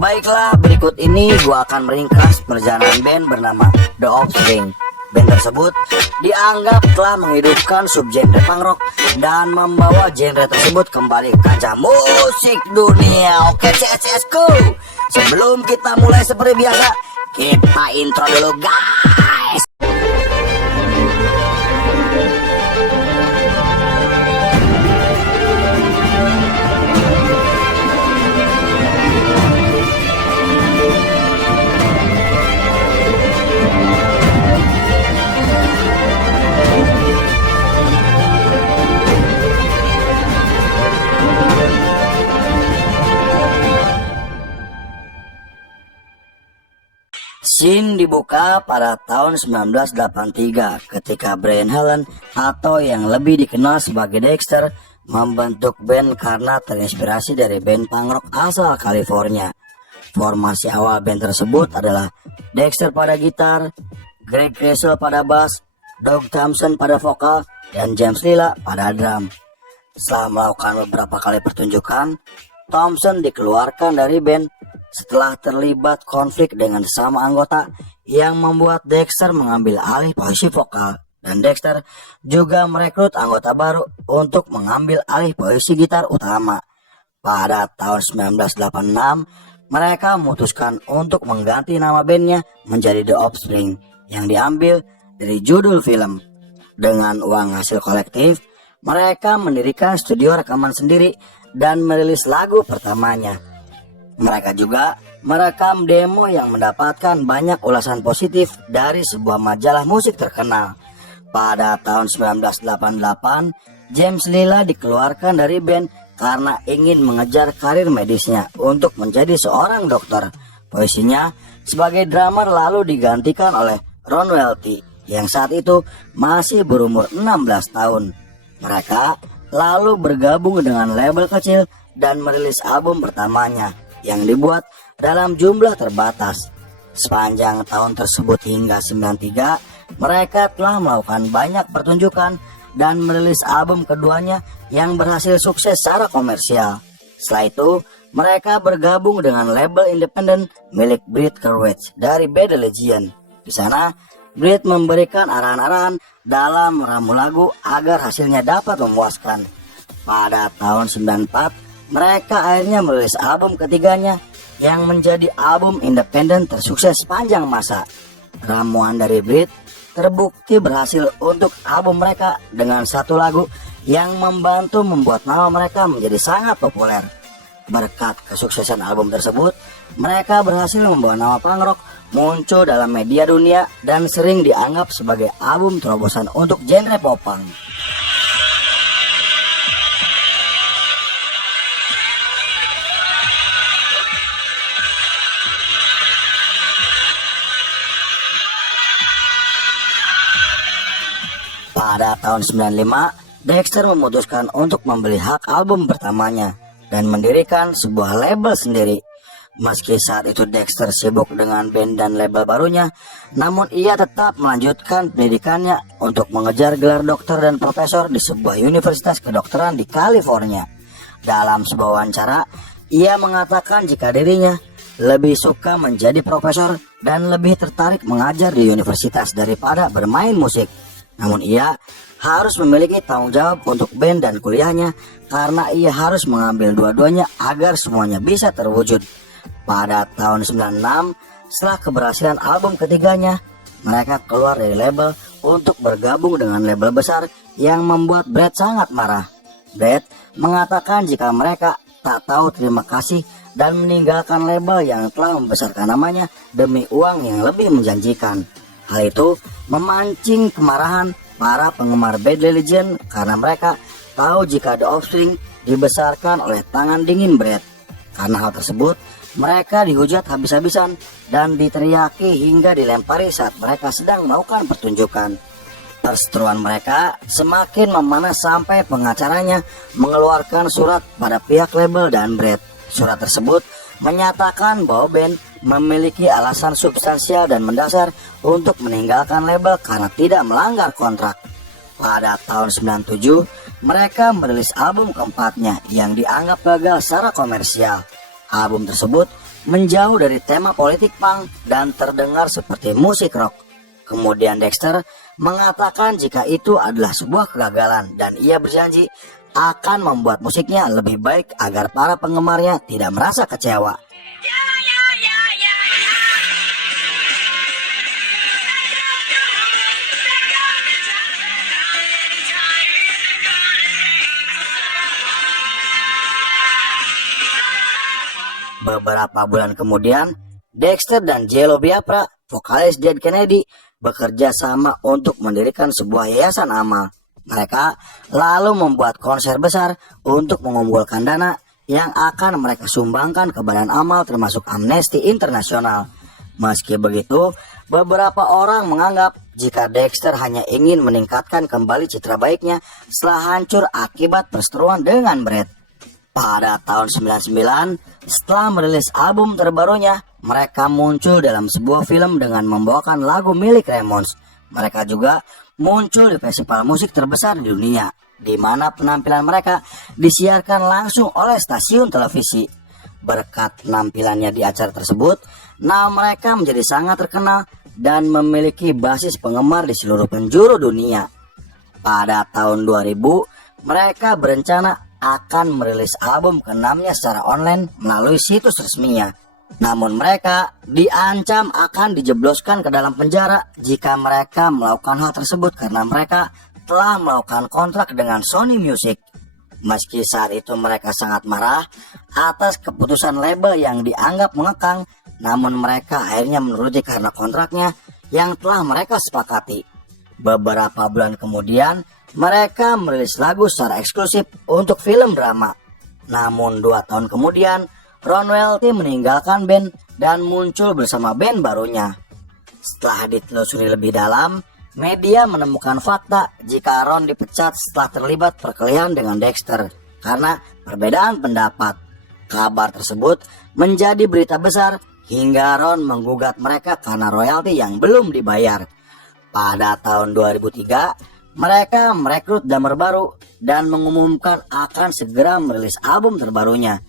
Baiklah, berikut ini gua akan meringkas perjalanan band bernama The Offspring. Band tersebut dianggap telah menghidupkan subgenre punk rock dan membawa genre tersebut kembali ke kancah musik dunia. Oke, CSCSku. Sebelum kita mulai seperti biasa, kita intro dulu guys. Scene dibuka pada tahun 1983 ketika Brian Hallen atau yang lebih dikenal sebagai Dexter membentuk band karena terinspirasi dari band punk rock asal California. Formasi awal band tersebut adalah Dexter pada gitar, Greg Gressel pada bass, Doug Thompson pada vokal, dan James Lilla pada drum. Setelah melakukan beberapa kali pertunjukan, Thompson dikeluarkan dari band setelah terlibat konflik dengan sesama anggota yang membuat Dexter mengambil alih posisi vokal, dan Dexter juga merekrut anggota baru untuk mengambil alih posisi gitar utama. Pada tahun 1986, mereka memutuskan untuk mengganti nama bandnya menjadi The Offspring yang diambil dari judul film. Dengan uang hasil kolektif, mereka mendirikan studio rekaman sendiri dan merilis lagu pertamanya. Mereka juga merekam demo yang mendapatkan banyak ulasan positif dari sebuah majalah musik terkenal. Pada tahun 1988, James Lilla dikeluarkan dari band karena ingin mengejar karir medisnya untuk menjadi seorang dokter. Posisinya sebagai drummer lalu digantikan oleh Ron Welty yang saat itu masih berumur 16 tahun. Mereka lalu bergabung dengan label kecil dan merilis album pertamanya yang dibuat dalam jumlah terbatas. Sepanjang tahun tersebut hingga 93, mereka telah melakukan banyak pertunjukan dan merilis album keduanya yang berhasil sukses secara komersial. Setelah itu, mereka bergabung dengan label independen milik Brett Gurewitz dari Bad Religion. Di sana, Brett memberikan arahan-arahan dalam meramu lagu agar hasilnya dapat memuaskan. Pada tahun 94, mereka akhirnya merilis album ketiganya yang menjadi album independen tersukses sepanjang masa. Ramuan dari Brett terbukti berhasil untuk album mereka dengan satu lagu yang membantu membuat nama mereka menjadi sangat populer. Berkat kesuksesan album tersebut, mereka berhasil membawa nama punk rock muncul dalam media dunia dan sering dianggap sebagai album terobosan untuk genre pop punk. Pada tahun 95, Dexter memutuskan untuk membeli hak album pertamanya dan mendirikan sebuah label sendiri. Meski saat itu Dexter sibuk dengan band dan label barunya, namun ia tetap melanjutkan pendidikannya untuk mengejar gelar dokter dan profesor di sebuah universitas kedokteran di California. Dalam sebuah wawancara, ia mengatakan jika dirinya lebih suka menjadi profesor dan lebih tertarik mengajar di universitas daripada bermain musik. Namun ia harus memiliki tanggung jawab untuk band dan kuliahnya karena ia harus mengambil dua-duanya agar semuanya bisa terwujud. Pada tahun 96, setelah keberhasilan album ketiganya, mereka keluar dari label untuk bergabung dengan label besar yang membuat Brett sangat marah. Brett mengatakan jika mereka tak tahu terima kasih dan meninggalkan label yang telah membesarkan namanya demi uang yang lebih menjanjikan. Hal itu memancing kemarahan para penggemar Bad Religion karena mereka tahu jika The Offspring dibesarkan oleh tangan dingin Brett. Karena hal tersebut, mereka dihujat habis-habisan dan diteriaki hingga dilempari saat mereka sedang melakukan pertunjukan. Perseteruan mereka semakin memanas sampai pengacaranya mengeluarkan surat pada pihak label dan Brett. Surat tersebut menyatakan bahwa band memiliki alasan substansial dan mendasar untuk meninggalkan label karena tidak melanggar kontrak. Pada tahun 97, mereka merilis album keempatnya yang dianggap gagal secara komersial. Album tersebut menjauh dari tema politik punk dan terdengar seperti musik rock. Kemudian Dexter mengatakan jika itu adalah sebuah kegagalan dan ia berjanji akan membuat musiknya lebih baik agar para penggemarnya tidak merasa kecewa. Beberapa bulan kemudian, Dexter dan Jello Biafra, vokalis Dead Kennedy, bekerja sama untuk mendirikan sebuah yayasan amal. Mereka lalu membuat konser besar untuk mengumpulkan dana yang akan mereka sumbangkan ke badan amal termasuk Amnesty International. Meski begitu, beberapa orang menganggap jika Dexter hanya ingin meningkatkan kembali citra baiknya setelah hancur akibat perseteruan dengan Brett. Pada tahun 99, setelah merilis album terbarunya, mereka muncul dalam sebuah film dengan membawakan lagu milik Ramones. Mereka juga muncul di festival musik terbesar di dunia, di mana penampilan mereka disiarkan langsung oleh stasiun televisi. Berkat penampilannya di acara tersebut, nama mereka menjadi sangat terkenal dan memiliki basis penggemar di seluruh penjuru dunia. Pada tahun 2000, mereka berencana akan merilis album ke-6-nya secara online melalui situs resminya. Namun mereka diancam akan dijebloskan ke dalam penjara jika mereka melakukan hal tersebut karena mereka telah melakukan kontrak dengan Sony Music. Meski saat itu mereka sangat marah atas keputusan label yang dianggap mengekang, namun mereka akhirnya menuruti karena kontraknya yang telah mereka sepakati. Beberapa bulan kemudian, mereka merilis lagu secara eksklusif untuk film drama. Namun 2 tahun kemudian, Ron Welty meninggalkan band dan muncul bersama band barunya. Setelah ditelusuri lebih dalam, media menemukan fakta jika Ron dipecat setelah terlibat perkelahian dengan Dexter karena perbedaan pendapat. Kabar tersebut menjadi berita besar hingga Ron menggugat mereka karena royalti yang belum dibayar. Pada tahun 2003, mereka merekrut drummer baru dan mengumumkan akan segera merilis album terbarunya.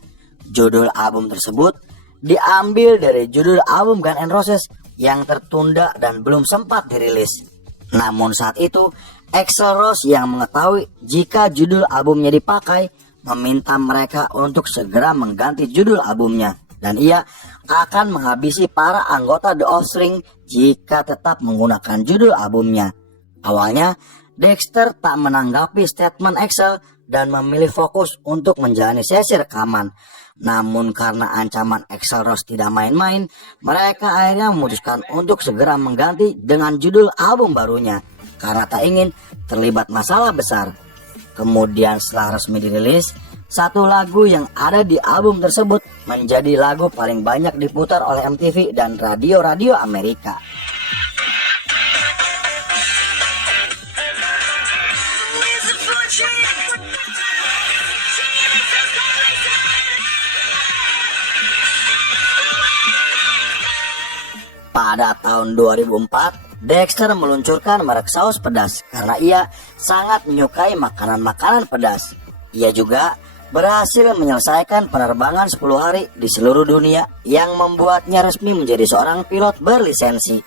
Judul album tersebut diambil dari judul album Guns N' Roses yang tertunda dan belum sempat dirilis. Namun saat itu, Axl Rose yang mengetahui jika judul albumnya dipakai, meminta mereka untuk segera mengganti judul albumnya. Dan ia akan menghabisi para anggota The Offspring jika tetap menggunakan judul albumnya. Awalnya, Dexter tak menanggapi statement Axl dan memilih fokus untuk menjalani sesi rekaman. Namun karena ancaman Axl Rose tidak main-main, mereka akhirnya memutuskan untuk segera mengganti dengan judul album barunya karena tak ingin terlibat masalah besar. Kemudian setelah resmi dirilis, satu lagu yang ada di album tersebut menjadi lagu paling banyak diputar oleh MTV dan radio-radio Amerika. Pada tahun 2004, Dexter meluncurkan merek saus pedas karena ia sangat menyukai makanan-makanan pedas. Ia juga berhasil menyelesaikan penerbangan 10 hari di seluruh dunia yang membuatnya resmi menjadi seorang pilot berlisensi.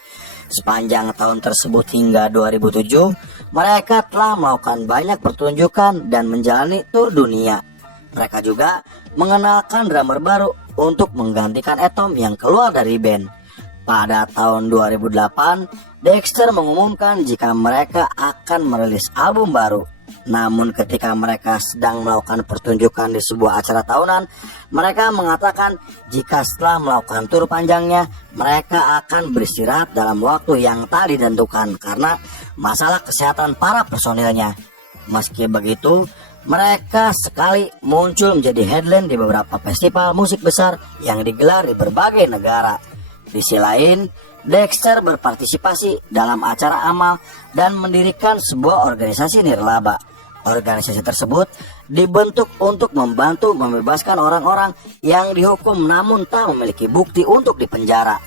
Sepanjang tahun tersebut hingga 2007, mereka telah melakukan banyak pertunjukan dan menjalani tur dunia. Mereka juga mengenalkan drummer baru untuk menggantikan Atom yang keluar dari band. Pada tahun 2008, Dexter mengumumkan jika mereka akan merilis album baru. Namun ketika mereka sedang melakukan pertunjukan di sebuah acara tahunan, mereka mengatakan jika setelah melakukan tur panjangnya, mereka akan beristirahat dalam waktu yang tak ditentukan karena masalah kesehatan para personilnya. Meski begitu, mereka sekali muncul menjadi headline di beberapa festival musik besar yang digelar di berbagai negara. Di sisi lain, Dexter berpartisipasi dalam acara amal dan mendirikan sebuah organisasi nirlaba. Organisasi tersebut dibentuk untuk membantu membebaskan orang-orang yang dihukum namun tak memiliki bukti untuk dipenjara.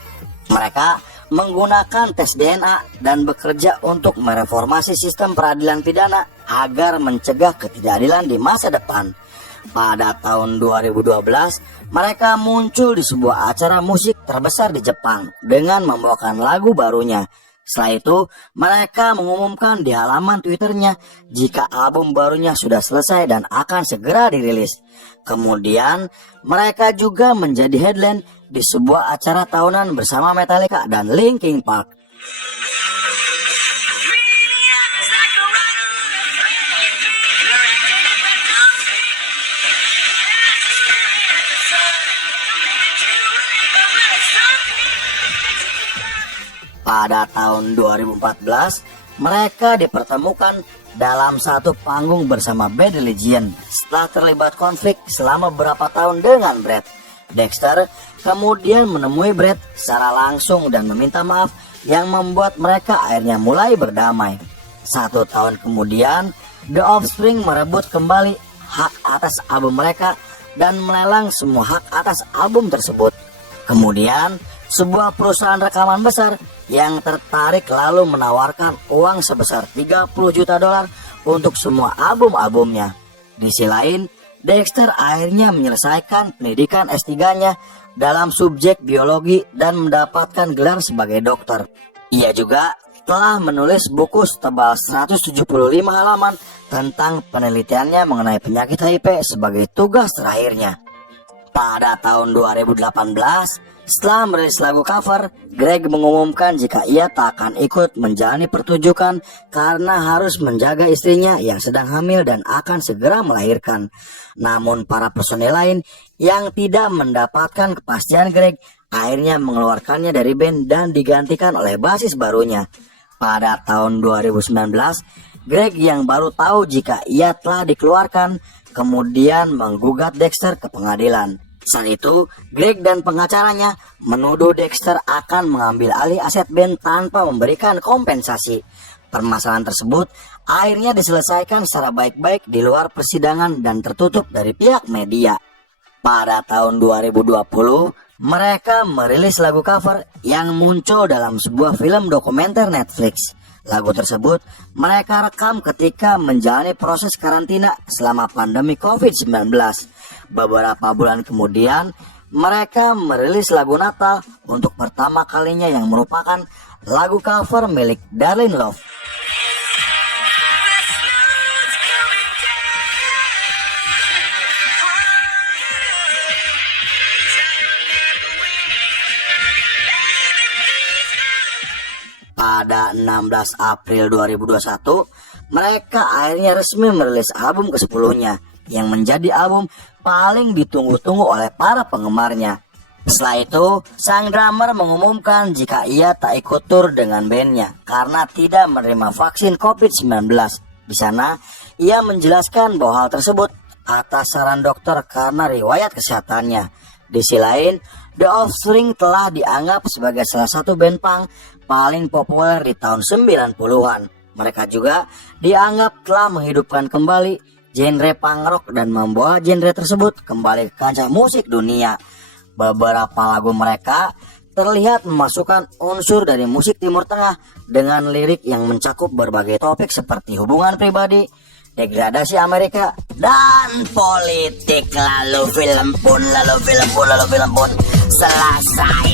Mereka menggunakan tes DNA dan bekerja untuk mereformasi sistem peradilan pidana agar mencegah ketidakadilan di masa depan. Pada tahun 2012, mereka muncul di sebuah acara musik terbesar di Jepang dengan membawakan lagu barunya. Setelah itu, mereka mengumumkan di halaman Twitternya jika album barunya sudah selesai dan akan segera dirilis. Kemudian, mereka juga menjadi headline di sebuah acara tahunan bersama Metallica dan Linkin Park. Pada tahun 2014, mereka dipertemukan dalam satu panggung bersama Bad Religion setelah terlibat konflik selama beberapa tahun dengan Brett. Dexter kemudian menemui Brett secara langsung dan meminta maaf yang membuat mereka akhirnya mulai berdamai. 1 tahun kemudian, The Offspring merebut kembali hak atas album mereka dan melelang semua hak atas album tersebut. Kemudian, sebuah perusahaan rekaman besar yang tertarik lalu menawarkan uang sebesar 30 juta dolar untuk semua album-albumnya. Di sisi lain, Dexter akhirnya menyelesaikan pendidikan S3-nya dalam subjek biologi dan mendapatkan gelar sebagai dokter. Ia juga telah menulis buku setebal 175 halaman tentang penelitiannya mengenai penyakit HIV sebagai tugas terakhirnya. Pada tahun 2018, setelah merilis lagu cover, Greg mengumumkan jika ia tak akan ikut menjalani pertunjukan karena harus menjaga istrinya yang sedang hamil dan akan segera melahirkan. Namun para personel lain yang tidak mendapatkan kepastian Greg akhirnya mengeluarkannya dari band dan digantikan oleh basis barunya. Pada tahun 2019, Greg yang baru tahu jika ia telah dikeluarkan kemudian menggugat Dexter ke pengadilan. Saat itu, Greg dan pengacaranya menuduh Dexter akan mengambil alih aset band tanpa memberikan kompensasi. Permasalahan tersebut akhirnya diselesaikan secara baik-baik di luar persidangan dan tertutup dari pihak media. Pada tahun 2020, mereka merilis lagu cover yang muncul dalam sebuah film dokumenter Netflix. Lagu tersebut mereka rekam ketika menjalani proses karantina selama pandemi COVID-19. Beberapa bulan kemudian, mereka merilis lagu Natal untuk pertama kalinya yang merupakan lagu cover milik Darlene Love. Pada 16 April 2021, mereka akhirnya resmi merilis album ke-10-nya yang menjadi album paling ditunggu-tunggu oleh para penggemarnya. Setelah itu, sang drummer mengumumkan jika ia tak ikut tur dengan bandnya karena tidak menerima vaksin COVID-19. Di sana, ia menjelaskan bahwa hal tersebut atas saran dokter karena riwayat kesehatannya. Di sisi lain, The Offspring telah dianggap sebagai salah satu band punk paling populer di tahun 90-an. Mereka juga dianggap telah menghidupkan kembali genre punk rock dan membawa genre tersebut kembali ke kancah musik dunia. Beberapa lagu mereka terlihat memasukkan unsur dari musik Timur Tengah dengan lirik yang mencakup berbagai topik seperti hubungan pribadi, degradasi Amerika, dan politik. Lalu film pun selesai.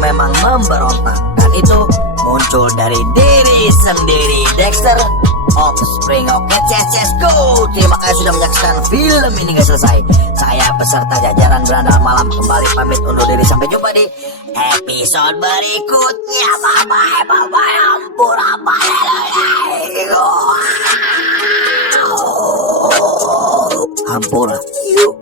Memang memberontak dan itu muncul dari diri sendiri. Dexter, Offspring. Oke, let's go. Terima kasih sudah menyaksikan film ini gak selesai. Saya beserta jajaran Berandal Malam kembali pamit undur diri. Sampai jumpa di episode berikutnya. Bye-bye. Ampura. Yuk.